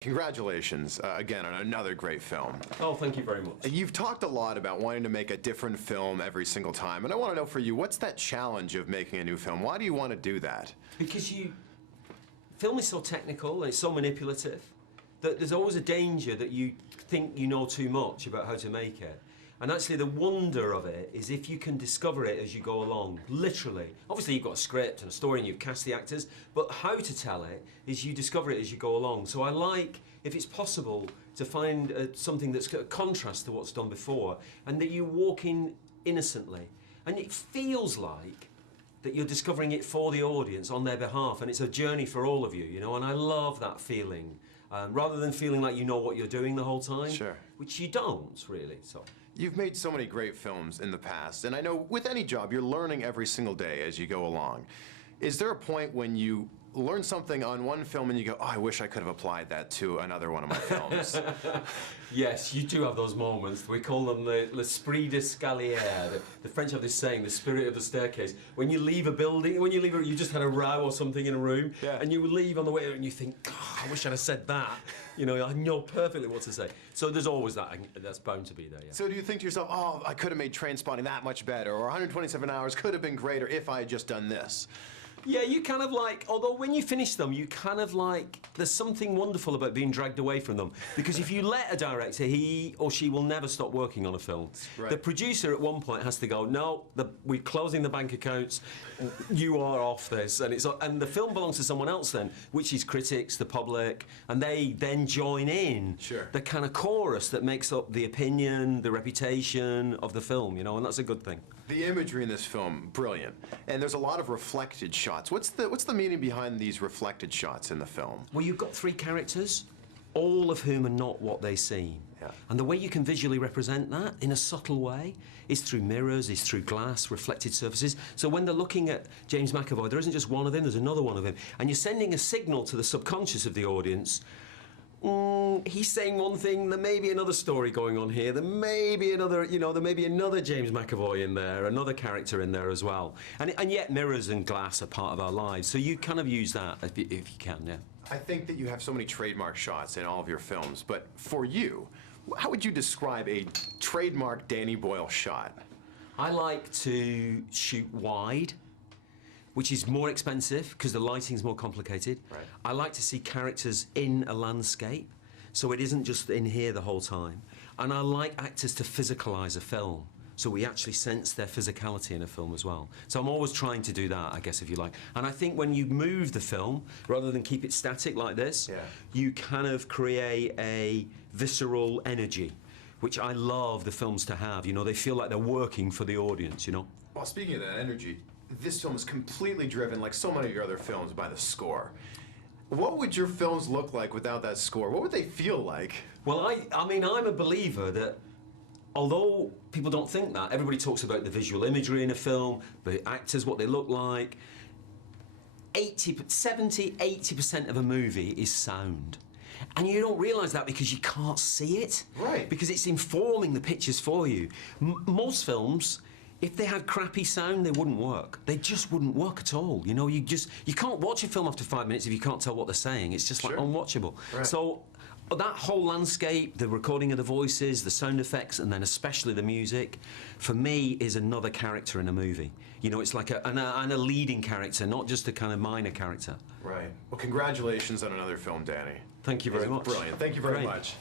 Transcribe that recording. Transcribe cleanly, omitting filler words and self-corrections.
Congratulations, again, on another great film. Oh, thank you very much. You've talked a lot about wanting to make a different film every single time, and I want to know for you, what's that challenge of making a new film? Why do you want to do that? Because film is so technical and it's so manipulative that there's always a danger that you think you know too much about how to make it. And actually the wonder of it is if you can discover it as you go along, literally. Obviously you've got a script and a story and you've cast the actors, but how to tell it is you discover it as you go along. So I like, if it's possible, to find something that's got a contrast to what's done before and that you walk in innocently. And it feels like that you're discovering it for the audience on their behalf, and it's a journey for all of you, you know, and I love that feeling. Rather than feeling like you know what you're doing the whole time, sure, which you don't, really. So. You've made so many great films in the past, and I know with any job, you're learning every single day as you go along. Is there a point when you learn something on one film and you go, oh, I wish I could have applied that to another one of my films? Yes, you do have those moments. We call them l'esprit d'escalier. The French have this saying, the spirit of the staircase. When you leave a building, you just had a row or something in a room, yeah, and you leave on the way out and you think, oh, I wish I'd have said that. You know, I know perfectly what to say. So there's always that, that's bound to be there, yeah. So do you think to yourself, oh, I could have made TRANCE that much better, or 127 hours could have been greater if I had just done this? Yeah, you kind of like, although when you finish them, you kind of like, there's something wonderful about being dragged away from them. Because if you let a director, he or she will never stop working on a film. Right. The producer at one point has to go, no, we're closing the bank accounts, you are off this. And the film belongs to someone else then, which is critics, the public, and they then join in, sure, the kind of chorus that makes up the opinion, the reputation of the film, you know, and that's a good thing. The imagery in this film, brilliant. And there's a lot of reflected shots. What's the meaning behind these reflected shots in the film? Well, you've got three characters, all of whom are not what they seem. Yeah. And the way you can visually represent that in a subtle way is through mirrors, is through glass, reflected surfaces. So when they're looking at James McAvoy, there isn't just one of him, there's another one of him. And you're sending a signal to the subconscious of the audience. He's saying one thing, there may be another story going on here, there may be another, you know, there may be another James McAvoy in there, another character in there as well. And yet mirrors and glass are part of our lives, so you kind of use that if you can, yeah. I think that you have so many trademark shots in all of your films, but for you, how would you describe a trademark Danny Boyle shot? I like to shoot wide, which is more expensive because the lighting's more complicated. Right. I like to see characters in a landscape, so it isn't just in here the whole time. And I like actors to physicalize a film, so we actually sense their physicality in a film as well. So I'm always trying to do that, I guess, if you like. And I think when you move the film, rather than keep it static like this, yeah, you kind of create a visceral energy, which I love the films to have. You know, they feel like they're working for the audience, you know? Well, speaking of that energy, this film is completely driven, like so many of your other films, by the score. What would your films look like without that score? What would they feel like? Well, I mean, I'm a believer that although people don't think that, everybody talks about the visual imagery in a film, the actors, what they look like. 70, 80% of a movie is sound. And you don't realise that because you can't see it. Right. Because it's informing the pictures for you. Most films, if they had crappy sound, they wouldn't work. They just wouldn't work at all. You know, you can't watch a film after 5 minutes if you can't tell what they're saying. It's just, sure, like unwatchable. Right. So that whole landscape, the recording of the voices, the sound effects, and then especially the music, for me is another character in a movie. You know, it's like a leading character, not just a kind of minor character. Right. Well, congratulations on another film, Danny. Thank you very much. Brilliant. Thank you very much.